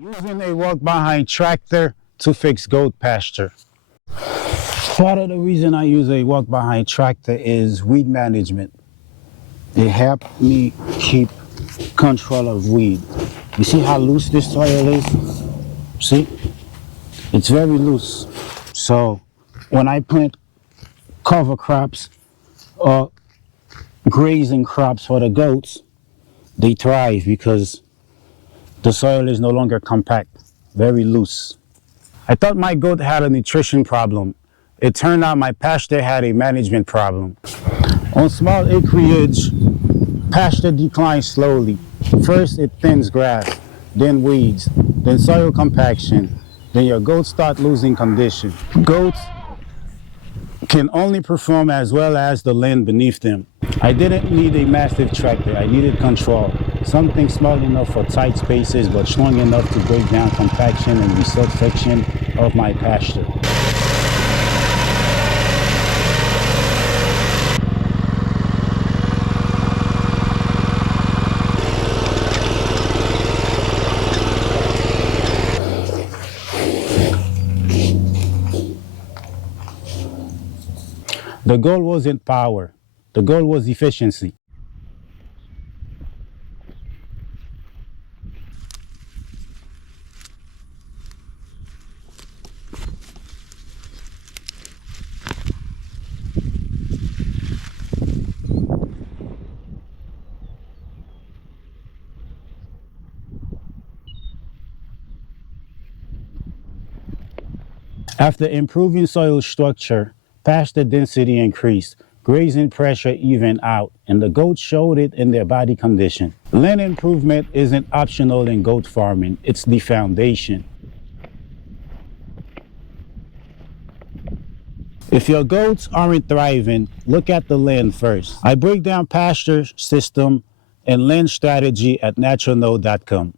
Using a walk-behind tractor to fix goat pasture. Part of the reason I use a walk-behind tractor is weed management. It helped me keep control of weed. You see how loose this soil is? See? It's very loose. So when I plant cover crops or grazing crops for the goats, they thrive because the soil is no longer compact, very loose. I thought my goat had a nutrition problem. It turned out my pasture had a management problem. On small acreage, pasture declines slowly. First it thins grass, then weeds, then soil compaction, then your goats start losing condition. Goats can only perform as well as the land beneath them. I didn't need a massive tractor, I needed control. Something small enough for tight spaces, but strong enough to break down compaction and reset section of my pasture. The goal wasn't power, the goal was efficiency. After improving soil structure, pasture density increased, grazing pressure evened out, and the goats showed it in their body condition. Land improvement isn't optional in goat farming, it's the foundation. If your goats aren't thriving, look at the land first. I break down pasture system and land strategy at naturalknow.com.